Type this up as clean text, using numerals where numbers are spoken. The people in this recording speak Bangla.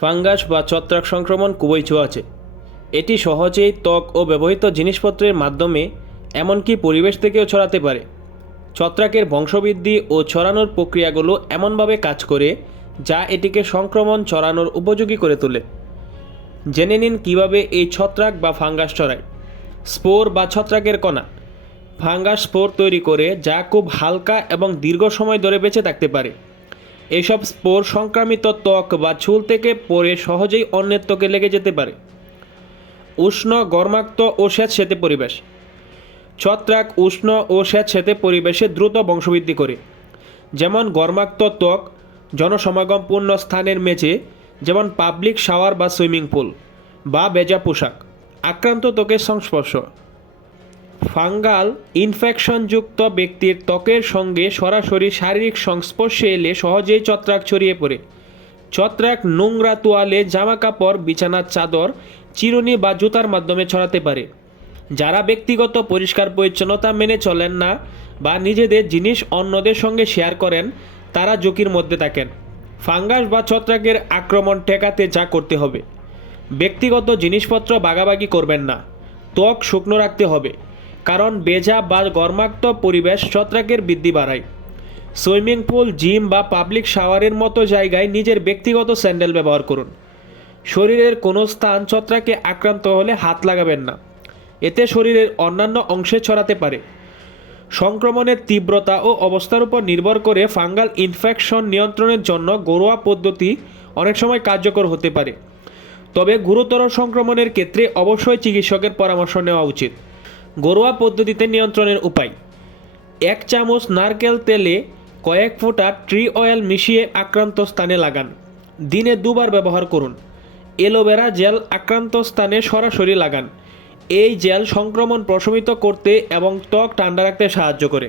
ফাঙ্গাস বা ছত্রাক সংক্রমণ খুবই ছোঁয়াচে। এটি সহজেই ত্বক ও ব্যবহৃত জিনিসপত্রের মাধ্যমে এমনকি পরিবেশ থেকেও ছড়াতে পারে। ছত্রাকের বংশবৃদ্ধি ও ছড়ানোর প্রক্রিয়াগুলো এমনভাবে কাজ করে যা এটিকে সংক্রমণ ছড়ানোর উপযোগী করে তোলে। জেনে নিন কীভাবে এই ছত্রাক বা ফাঙ্গাস ছড়ায়। স্পোর বা ছত্রাকের কণা। ফাঙ্গাস স্পোর তৈরি করে যা খুব হালকা এবং দীর্ঘ সময় ধরে বেঁচে থাকতে পারে। এইসব স্পোর সংক্রামিত ত্বক বা চুল থেকে পরে সহজেই অন্যের ত্বকে লেগে যেতে পারে। উষ্ণ, ঘর্মাক্ত ও স্যাঁতসেঁতে পরিবেশ। ছত্রাক উষ্ণ ও স্যাঁতসেঁতে পরিবেশে দ্রুত বংশবৃদ্ধি করে, যেমন ঘর্মাক্ত ত্বক, জনসমাগমপূর্ণ স্থানের মেঝে যেমন পাবলিক শাওয়ার বা সুইমিং পুল, বা ভেজা পোশাক। আক্রান্ত ত্বকের সংস্পর্শ। ফাঙ্গাল ইনফেকশনযুক্ত ব্যক্তির ত্বকের সঙ্গে সরাসরি শারীরিক সংস্পর্শে এলে সহজেই ছত্রাক ছড়িয়ে পড়ে। ছত্রাক নোংরা তোয়ালে, জামাকাপড়, বিছানার চাদর, চিরুনি বা জুতার মাধ্যমে ছড়াতে পারে। যারা ব্যক্তিগত পরিষ্কার পরিচ্ছন্নতা মেনে চলেন না বা নিজেদের জিনিস অন্যদের সঙ্গে শেয়ার করেন তারা ঝুঁকির মধ্যে থাকেন। ফাঙ্গাস বা ছত্রাকের আক্রমণ ঠেকাতে যা করতে হবে: ব্যক্তিগত জিনিসপত্র ভাগাভাগি করবেন না। ত্বক শুকনো রাখতে হবে, কারণ ভেজা বা ঘর্মাক্ত পরিবেশ ছত্রাকের বৃদ্ধি বাড়ায়। সুইমিং পুল, জিম বা পাবলিক শাওয়ারের মতো জায়গায় নিজের ব্যক্তিগত স্যান্ডেল ব্যবহার করুন। শরীরের কোনো স্থান ছত্রাকে আক্রান্ত হলে হাত লাগাবেন না, এতে শরীরের অন্যান্য অংশে ছড়াতে পারে। সংক্রমণের তীব্রতা ও অবস্থার উপর নির্ভর করে ফাঙ্গাল ইনফেকশন নিয়ন্ত্রণের জন্য ঘরোয়া পদ্ধতি অনেক সময় কার্যকর হতে পারে, তবে গুরুতর সংক্রমণের ক্ষেত্রে অবশ্যই চিকিৎসকের পরামর্শ নেওয়া উচিত। ঘরোয়া পদ্ধতিতে নিয়ন্ত্রণের উপায়: 1 চামচ নারকেল তেলে কয়েক ফোঁটা ট্রি অয়েল মিশিয়ে আক্রান্ত স্থানে লাগান। দিনে 2 বার ব্যবহার করুন। অ্যালোভেরা জেল আক্রান্ত স্থানে সরাসরি লাগান। এই জেল সংক্রমণ প্রশমিত করতে এবং ত্বক ঠান্ডা রাখতে সাহায্য করে।